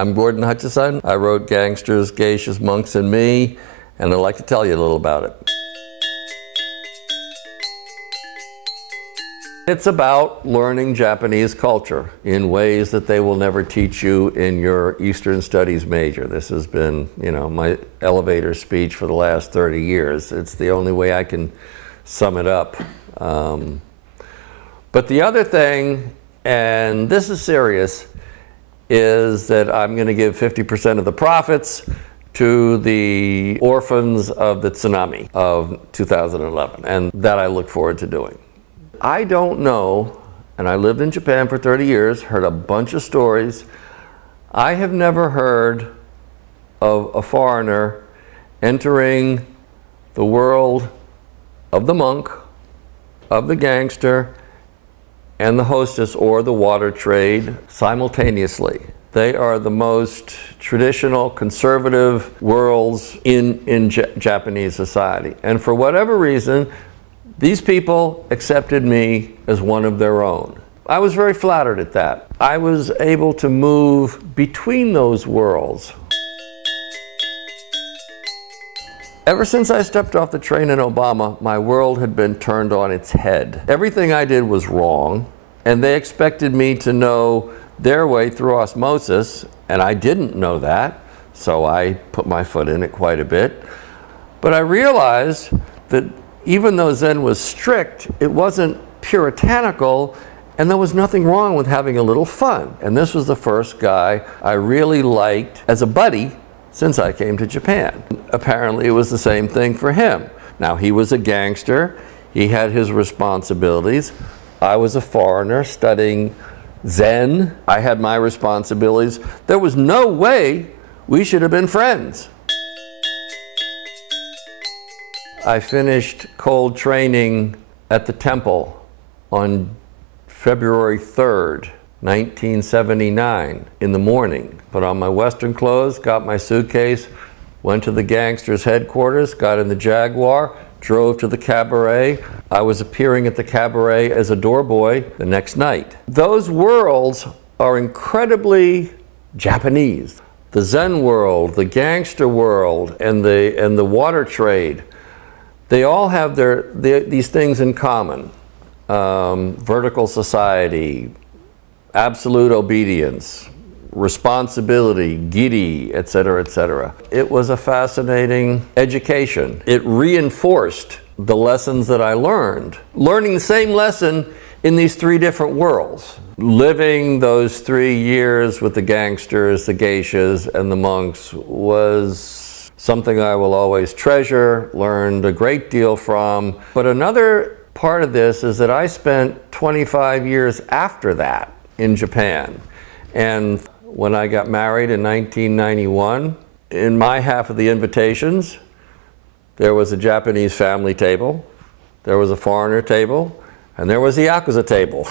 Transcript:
I'm Gordon Hutchison. I wrote Gangsters, Geishas, Monks, and Me, and I'd like to tell you a little about it. It's about learning Japanese culture in ways that they will never teach you in your Eastern Studies major. This has been, my elevator speech for the last 30 years. It's the only way I can sum it up. But the other thing, and this is serious, is that I'm going to give 50% of the profits to the orphans of the tsunami of 2011, and that I look forward to doing. I don't know, and I lived in Japan for 30 years, heard a bunch of stories. I have never heard of a foreigner entering the world of the monk, of the gangster, and the hostess or the water trade simultaneously. They are the most traditional, conservative worlds in Japanese society. And for whatever reason, these people accepted me as one of their own. I was very flattered at that. I was able to move between those worlds. Ever since I stepped off the train in Obama, my world had been turned on its head. Everything I did was wrong, and they expected me to know their way through osmosis, and I didn't know that, so I put my foot in it quite a bit. But I realized that even though Zen was strict, it wasn't puritanical, and there was nothing wrong with having a little fun. And this was the first guy I really liked as a buddy since I came to Japan. Apparently it was the same thing for him. Now, he was a gangster, he had his responsibilities. I was a foreigner studying Zen. I had my responsibilities. There was no way we should have been friends. I finished cold training at the temple on February 3rd, 1979, in the morning. Put on my Western clothes, got my suitcase, went to the Gangsters headquarters, got in the Jaguar, drove to the cabaret. I was appearing at the cabaret as a doorboy the next night. Those worlds are incredibly Japanese. The Zen world, the gangster world, and the water trade, they all have these things in common. Vertical society, absolute obedience, responsibility, giddy, etc., etc. It was a fascinating education. It reinforced the lessons that I learned. Learning the same lesson in these three different worlds. Living those 3 years with the gangsters, the geishas, and the monks was something I will always treasure, learned a great deal from. But another part of this is that I spent 25 years after that in Japan. And when I got married in 1991, in my half of the invitations, there was a Japanese family table, there was a foreigner table, and there was the Yakuza table.